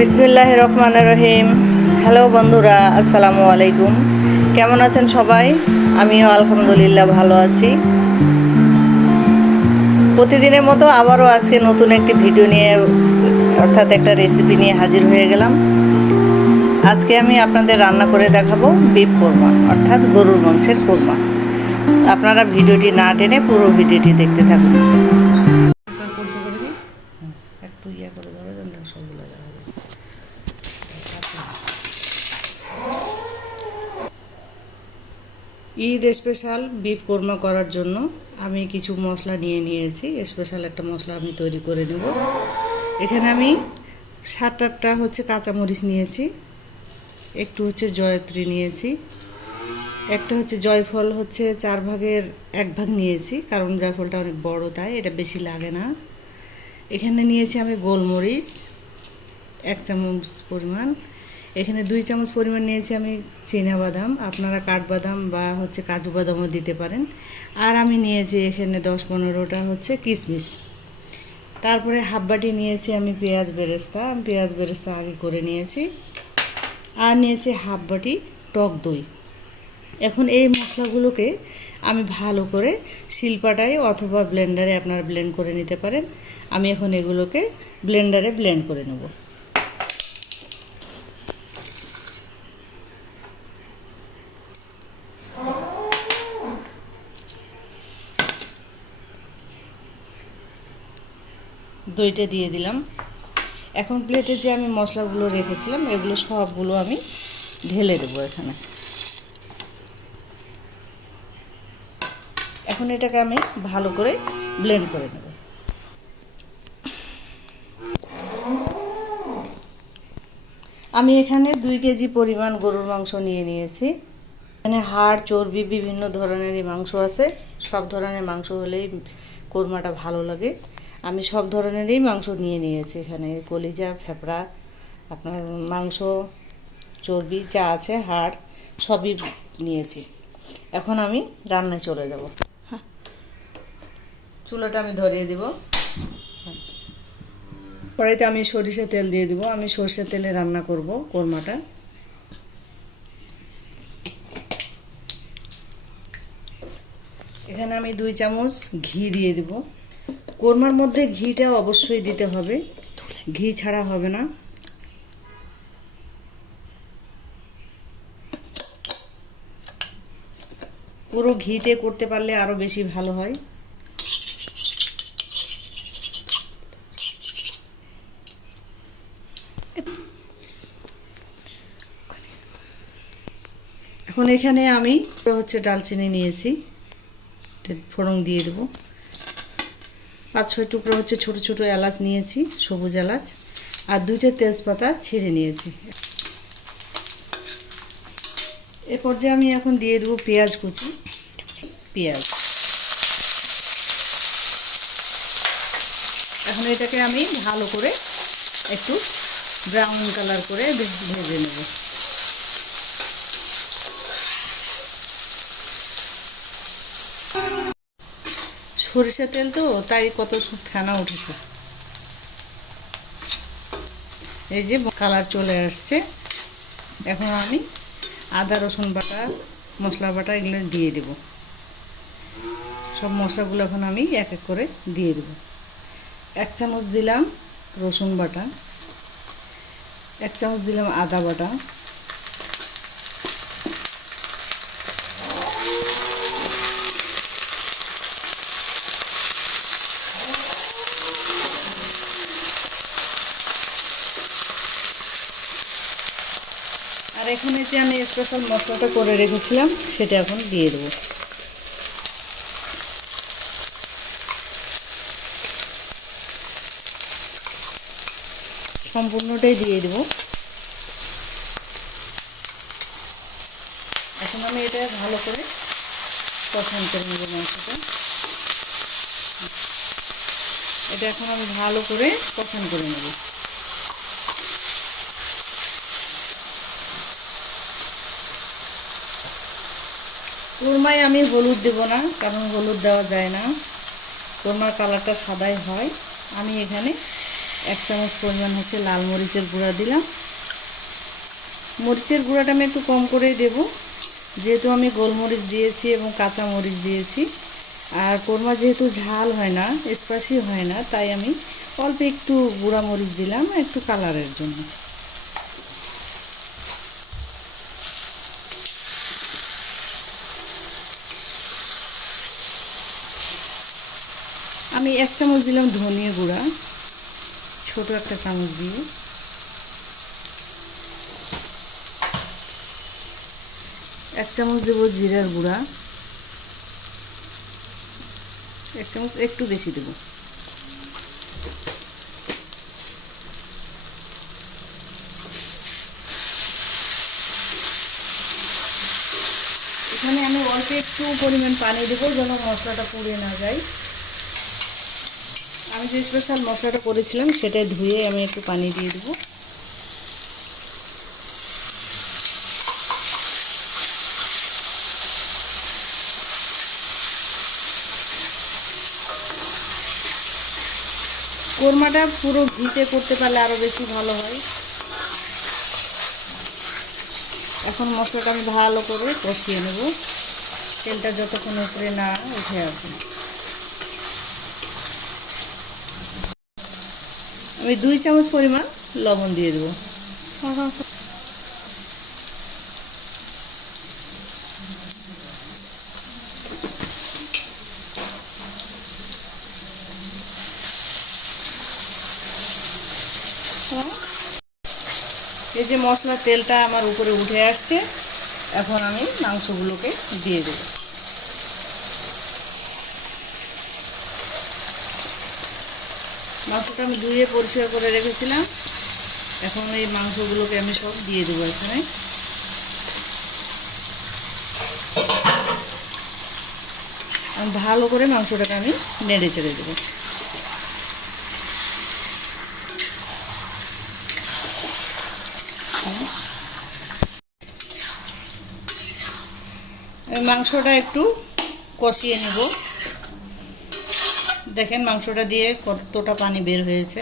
বিসমিল্লাহির রহমানির রহিম। হ্যালো বন্ধুরা, আসসালামু আলাইকুম। কেমন আছেন সবাই? আমিও আলহামদুলিল্লাহ ভালো আছি। প্রতিদিনের মতো আবারও আজকে নতুন একটি ভিডিও নিয়ে অর্থাৎ একটা রেসিপি নিয়ে হাজির হয়ে গেলাম। আজকে আমি আপনাদের রান্না করে দেখাবো বিফ কোরমা অর্থাৎ গরুর মাংসের কোরমা। আপনারা ভিডিওটি না টেনে পুরো ভিডিওটি দেখতে থাকুন। একটু করে ধরে দেন, সবগুলো ঈদ স্পেশাল বিফ কোরমা করার জন্য আমি কিছু মশলা নিয়ে নিয়েছি। স্পেশাল একটা মশলা আমি তৈরি করে নেব। এখানে আমি 7-8টা কাঁচামরিচ নিয়েছি, একটু জয়ত্রী নিয়েছি, একটা জয়ফল 4 ভাগের 1 ভাগ নিয়েছি, কারণ জয়ফলটা অনেক বড় তাই এটা বেশি লাগে না। এখানে নিয়েছি আমি গোলমরিচ 1 চামচ পরিমাণ। এখানে 2 চামচ পরিমাণ নিয়েছি আমি চীনাবাদাম, আপনারা কাঠবাদাম বা কাজু বাদামও দিতে পারেন। আর আমি নিয়েছি এখানে 10-15টা কিশমিশ। তারপরে হাফ বাটি নিয়েছি আমি পেঁয়াজ বেরেস্তা আগে করে নিয়েছি। আর নিয়েছি হাফ বাটি টক দই। এখন এই মশলাগুলোকে আমি ভালো করে শিলপাটায় অথবা ব্লেন্ডারে আপনারা ব্লেন্ড করে নিতে পারেন। আমি এখন এগুলোকে ব্লেন্ডারে ব্লেন্ড করে নেব। দইটা দিয়ে দিলাম। এখন প্লেটে যে আমি মশলাগুলো রেখেছিলাম এগুলো সবগুলো আমি ঢেলে দেবো এখানে। এখন এটাকে আমি ভালো করে ব্লেন্ড করে নেব। আমি এখানে 2 কেজি পরিমাণ গরুর মাংস নিয়ে নিয়েছি। এখানে হাড়, চর্বি, বিভিন্ন ধরনেরই মাংস আছে। সব ধরনের মাংস হলেই কোরমাটা ভালো লাগে। আমি সব ধরনেরই মাংস নিয়ে নিয়েছি। এখানে কলিজা, ফেফড়া, আপনার মাংস, চর্বি যা আছে, হাড় সবই নিয়েছি। এখন আমি রান্নায় চলে যাব। চুলাটা আমি ধরিয়ে দিব। কড়াইতে আমি সরিষার তেল দিয়ে দিব। আমি সরষের তেলে রান্না করব কোরমাটা। এখানে আমি 2 চামচ ঘি দিয়ে দিব। কোরমার মধ্যে ঘিটা অবশ্যই দিতে হবে, ঘি ছাড়া হবে না। পুরো ঘিতে করতে পারলে আরো বেশি ভালো হয়। এখন এখানে আমি ডালচিনি নিয়েছি, ফোড়ন দিয়ে দেব। 5-6 টুকরো ছোট ছোট এলাচ নিয়েছি, সবুজ এলাচ, আর 2টা তেজপাতা ছিঁড়ে নিয়েছি। এরপর যে আমি এখন দিয়ে দেবো পেঁয়াজ কুচি। পেঁয়াজ এখন এটাকে আমি ভালো করে একটু ব্রাউন কালার করে ভেজে নেব। সরিষা তেল তো তাই কত ফেনা উঠেছে। এই যে কালার চলে আসছে। এখন আমি আদা, রসুন বাটা, মশলা বাটা এগুলো দিয়ে দেব। সব মশলাগুলো এখন আমি এক এক করে দিয়ে দেব। 1 চামচ দিলাম রসুন বাটা, 1 চামচ দিলাম আদা বাটা, আর এখন এই যে আমি স্পেশাল মশলাটা করে রেখেছিলাম সেটা এখন দিয়ে দেব। সম্পূর্ণটাই দিয়ে দেব। এখন আমি এটা ভালো করে কষান করে নেব মাংসটা। এটা এখন আমি ভালো করে কষান করে নেব। কোরমায় আমি হলুদ দেব না, কারণ হলুদ দেওয়া যায় না। কোরমার কালারটা সাদাই হয়। আমি এখানে 1 চামচ পরিমাণ হচ্ছে লাল মরিচের গুঁড়া দিলাম। মরিচের গুঁড়াটা আমি একটু কম করেই দেব, যেহেতু আমি গোলমরিচ দিয়েছি এবং কাঁচা মরিচ দিয়েছি। আর কোরমা যেহেতু ঝাল হয় না, স্পাইসি হয় না, তাই আমি অল্প একটু গুঁড়া মরিচ দিলাম একটু কালারের জন্য। আমি 1 চামচ দিলাম ধনিয়া গুঁড়া, ছোট একটা চামচ দিয়ে। 1 চামচ দেব জিরার গুঁড়া, 1 চামচ একটু বেশি দেব। এখানে আমি অল্প একটু পরিমাণ পানি দেবো যেন মশলাটা পুড়ে না যায়। আমি যে স্পেশাল মশলাটা করেছিলাম সেটা ধুয়ে আমি একটু পানি দিয়ে দেবো। কোরমাটা পুরো ঘিতে করতে পারলে আরও বেশি ভালো হয়। এখন মশলাটা আমি ভালো করে কষিয়ে নেব, তেলটা যতক্ষণ উপরে না উঠে আসে। আমি 2 চামচ পরিমাণ লবণ দিয়ে দেবো। এই যে মশলার তেলটা আমার উপরে উঠে আসছে, এখন আমি মাংসগুলোকে দিয়ে দেব। মাংসটা আমি ধুয়ে পরিষ্কার করে রেখেছিলাম, এখন এই মাংসগুলোকে আমি সব দিয়ে দেবো এখানে। ভালো করে মাংসটাকে আমি নেড়ে চেড়ে দেবো। মাংসটা একটু কষিয়ে নেব। দেখেন মাংসটা দিয়ে কতটা পানি বের হয়েছে।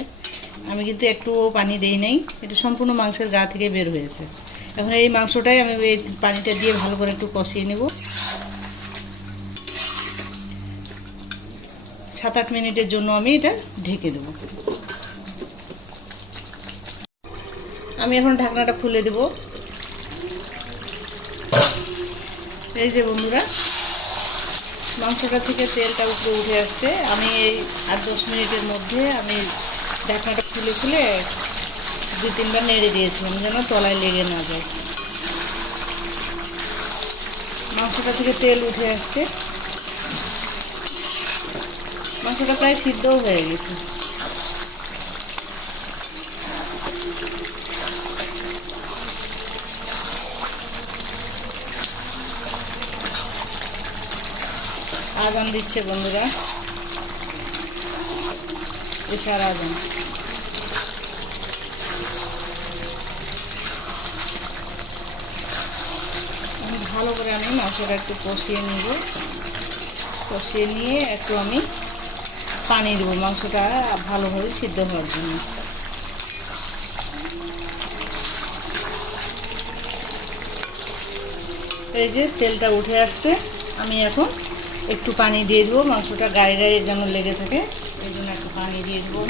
আমি কিন্তু একটুও পানি দেই নাই, এটা সম্পূর্ণ মাংসের গা থেকে বের হয়েছে। এখন এই মাংসটাই আমি এই পানিটা দিয়ে ভালো করে একটু কষিয়ে নেব। 7-8 মিনিটের জন্য আমি এটা ঢেকে দেব। আমি এখন ঢাকনাটা খুলে দেব। এই যে বন্ধুরা, মাংসটা থেকে তেলটা উপরে উঠে আসছে। আমি এই 8-10 মিনিটের মধ্যে আমি ঢাকনাটা খুলে 2-3 বার নেড়ে দিয়েছিলাম যেন তলায় লেগে না যায়। মাংসটা থেকে তেল উঠে আসছে, মাংসটা প্রায় সিদ্ধও হয়ে গেছে। আজান দিচ্ছে বন্ধুরা, এশার আজান। ভালো করে আমি মাংসটা একটু কষিয়ে নিব। কষিয়ে নিয়ে একটু আমি পানি দেবো মাংসটা ভালোভাবে সিদ্ধ হওয়ার জন্য। এই যে তেলটা উঠে আসছে, আমি এখন একটু পানি দিয়ে দেবো, মাংসটা গায়ে গায়ে যেন লেগে থাকে, এই জন্য একটু পানি দিয়ে দেবো।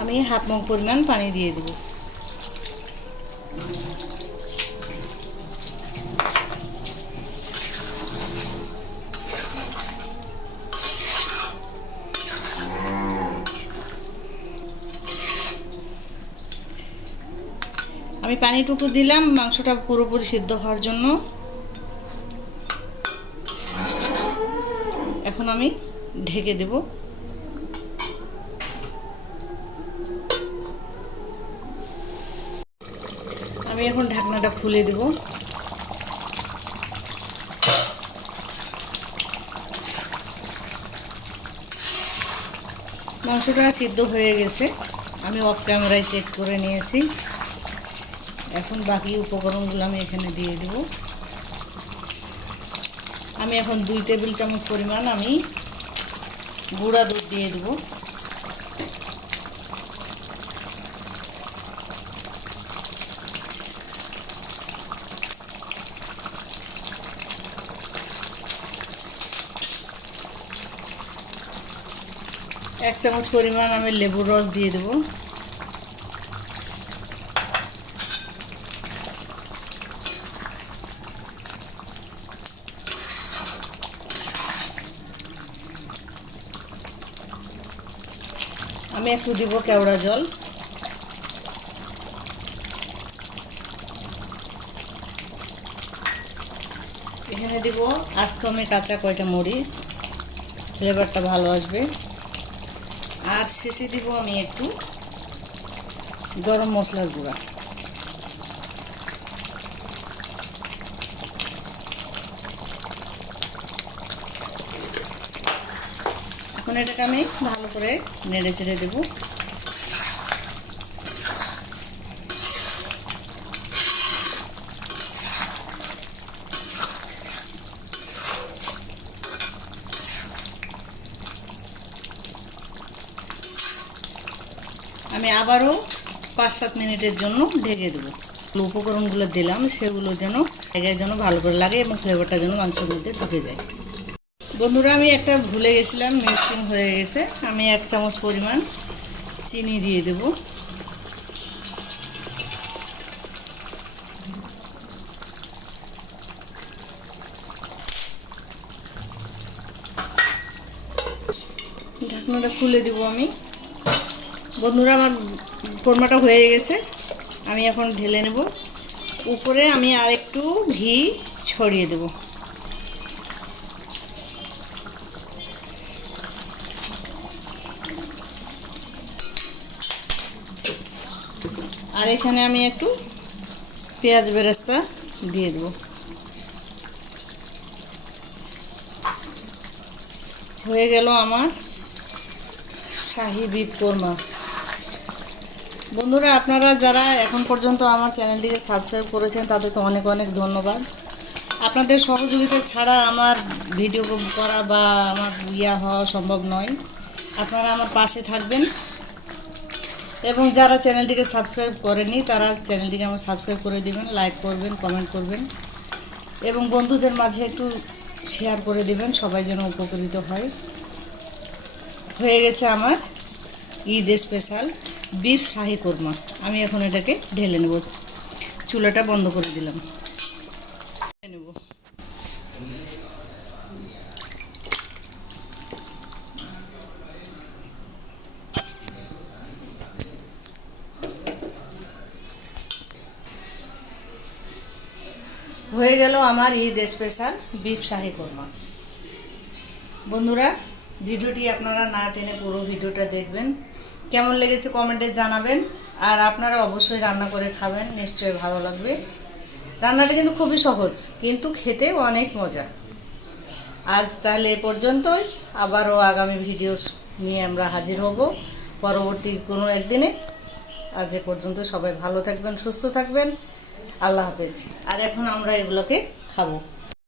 আমি 1/2 মগ পরিমাণ পানি দিয়ে দেবো। আমি পানিটুকু দিলাম মাংসটা পুরোপুরি সিদ্ধ হওয়ার জন্য। এখন আমি ঢেকে দেব। আমি এখন ঢাকনাটা খুলে দেব। মাংসটা সিদ্ধ হয়ে গেছে, আমি অফ ক্যামেরায় চেক করে নিয়েছি। এখন বাকি উপকরণগুলো আমি এখানে দিয়ে দেব। আমি এখন 2 টেবিল চামচ পরিমাণ আমি গুঁড়া দুধ দিয়ে দেব। এক চামচ পরিমাণ আমি লেবুর রস দিয়ে দেব। আমি একটু দিব কেওড়া জল। এখানে দিব আস্ত আমি কাঁচা কয়টা মরিচ, ফ্লেভারটা ভালো আসবে। আর শেষে দিব আমি একটু গরম মশলার গুঁড়া। এখন এটাকে আমি ভালো করে নেড়ে চেড়ে দেব। আমি আবারও 5-7 মিনিটের জন্য ঢেকে দেবো। উপকরণগুলো দিলাম সেগুলো যেন জায়গায় যেন ভালো করে লাগে এবং ফ্লেভারটা যেন মাংসের মধ্যে ঢুকে যায়। বন্ধুরা, আমি একটা ভুলে গেছিলাম, মিক্সিং হয়ে গেছে। আমি 1 চামচ পরিমাণ চিনি দিয়ে দেব। ঢাকনাটা খুলে দেব আমি। বন্ধুরা, আমার কোরমাটা হয়ে গেছে, আমি এখন ঢেলে নেব। উপরে আমি আরেকটু ঘি ছড়িয়ে দেব। আর এখানে আমি একটু পেঁয়াজ বেরেস্তা দিয়ে দেব। হয়ে গেল আমার শাহী বিফ কোরমা। বন্ধুরা, আপনারা যারা এখন পর্যন্ত আমার চ্যানেলটিকে সাবস্ক্রাইব করেছেন তাদেরকে অনেক অনেক ধন্যবাদ। আপনাদের সহযোগিতা ছাড়া আমার ভিডিও করা বা আমার হওয়া সম্ভব নয়। আপনারা আমার পাশে থাকবেন এবং যারা চ্যানেলটিকে সাবস্ক্রাইব করেনি তারা চ্যানেলটিকে আমার সাবস্ক্রাইব করে দিবেন, লাইক করবেন, কমেন্ট করবেন এবং বন্ধুদের মাঝে একটু শেয়ার করে দিবেন, সবাই যেন উপকৃত হয়। হয়ে গেছে আমার ঈদ স্পেশাল বিফ শাহী কোরমা। আমি এখন এটাকে ঢেলে নেব। চুলাটা বন্ধ করে দিলাম। নেব হয়ে গেল আমার ঈদ স্পেশাল বিফ শাহী কোরমা। বন্ধুরা, ভিডিওটি আপনারা না টেনে পুরো ভিডিওটা দেখবেন। কেমন লেগেছে কমেন্টে জানাবেন। আর আপনারা অবশ্যই রান্না করে খাবেন, নিশ্চয়ই ভালো লাগবে। রান্নাটা কিন্তু খুবই সহজ, কিন্তু খেতে অনেক মজা। আজ তাহলে এ পর্যন্তই। আবারও আগামী ভিডিও নিয়ে আমরা হাজির হব পরবর্তী কোনো একদিনে। আজ এ পর্যন্ত, সবাই ভালো থাকবেন, সুস্থ থাকবেন। আল্লাহ হাফেজ। আর এখন আমরা এগুলোকে খাবো।